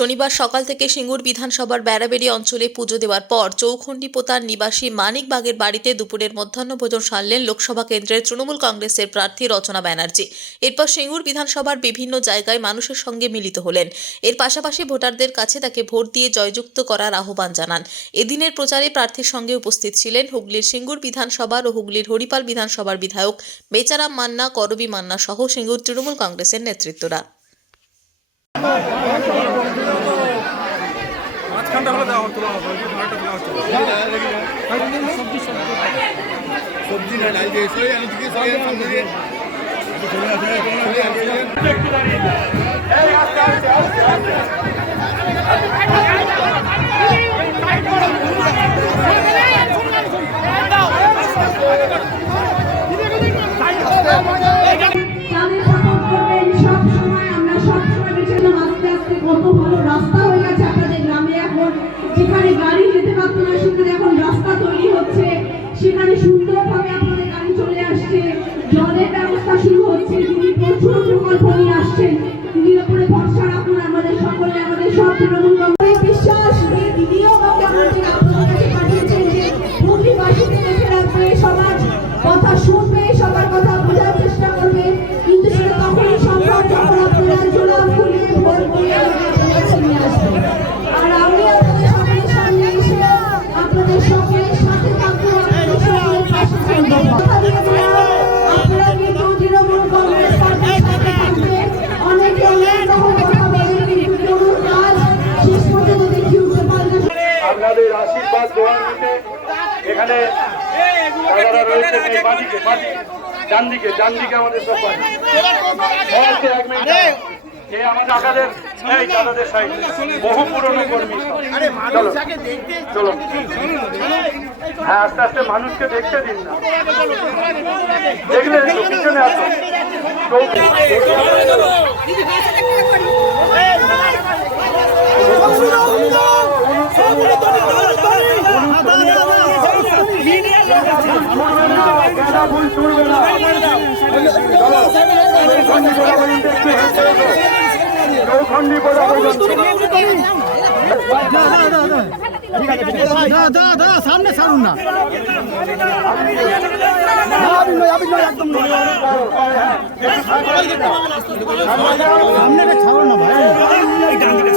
শনিবার সকাল থেকে সিঙ্গুর বিধানসভার বেড়াবেড়ি অঞ্চলে পুজো দেওয়ার পর চৌখণ্ডীপোতার নিবাসী মানিকবাগের বাড়িতে দুপুরের মধ্যাহ্নভোজন সারলেন লোকসভা কেন্দ্রের তৃণমূল কংগ্রেসের প্রার্থী রচনা ব্যানার্জি। এরপর সিঙ্গুর বিধানসভার বিভিন্ন জায়গায় মানুষের সঙ্গে মিলিত হলেন। এর পাশাপাশি ভোটারদের কাছে তাকে ভোট দিয়ে জয়যুক্ত করার আহ্বান জানান। এদিনের প্রচারে প্রার্থীর সঙ্গে উপস্থিত ছিলেন হুগলির সিঙ্গুর বিধানসভার ও হুগলির হরিপাল বিধানসভার বিধায়ক বেচারাম মান্না, করবী মান্না সহ সিঙ্গুর তৃণমূল কংগ্রেসের নেতৃত্বরা। সবজি না ডাল দিয়ে এসে আমি দিকে সবাই সামনে দিয়ে কত ভালো রাস্তা হয়ে গেছে আপনাদের গ্রামে। এখন যেখানে গাড়ি যেতে পারত না সেখানে এখন রাস্তা তৈরি হচ্ছে, সেখানে সুন্দরভাবে আপনাদের গাড়ি চলে আসছে, জলের ব্যবস্থা শুরু হচ্ছে। তিনি প্রচুর প্রকল্প নিয়ে আসছেন, তিনি ওপরে ভরসা রাখুন। আমাদের সকলে, আমাদের সব তৃণমূল কংগ্রেস বিশ্বাস দিদিও আপনাদের কাছে পাঠিয়েছেন যে হুগলিবাসীকে দেখে রাখবে, সবার কথা শুনবে, সবার কথা বোঝার চেষ্টা করবে। কিন্তু সেটা তখনই সম্ভব যখন আপনারা জোড়া ফুলিয়ে ভোট দিয়ে নিয়ে আসবে। আর আমি আপনাদের সকলের সামনে এসে আপনাদের সকলের সাথে থাকবো, আপনাদের সকলের পাশে থাকবো। কথা দিয়ে দিলাম, আপনারা কিন্তু তৃণমূল কংগ্রেস পার্টির সাথে থাকবে। অনেকে অনেক রকম কথা বলে, কিন্তু কোনো কাজ শেষ পর্যন্ত দেখিয়ে উঠতে পারবে না। আপনাদের আশীর্বাদ দোয়া নিতে এখানে দাদারা রয়েছে, এই বাদিকে ডান দিকে আমাদের সব বাড়ি। এক মিনিট, এই আমাদের কাকাদের, এই দাদাদের সাইড বহু পুরনো কর্মী। চলো হ্যাঁ, আস্তে আস্তে মানুষকে দেখতে দিন না, দেখলে পিছনে আসো। সামনে ছাড়ুন না, একদম সামনে ছাড়ুন না ভাই।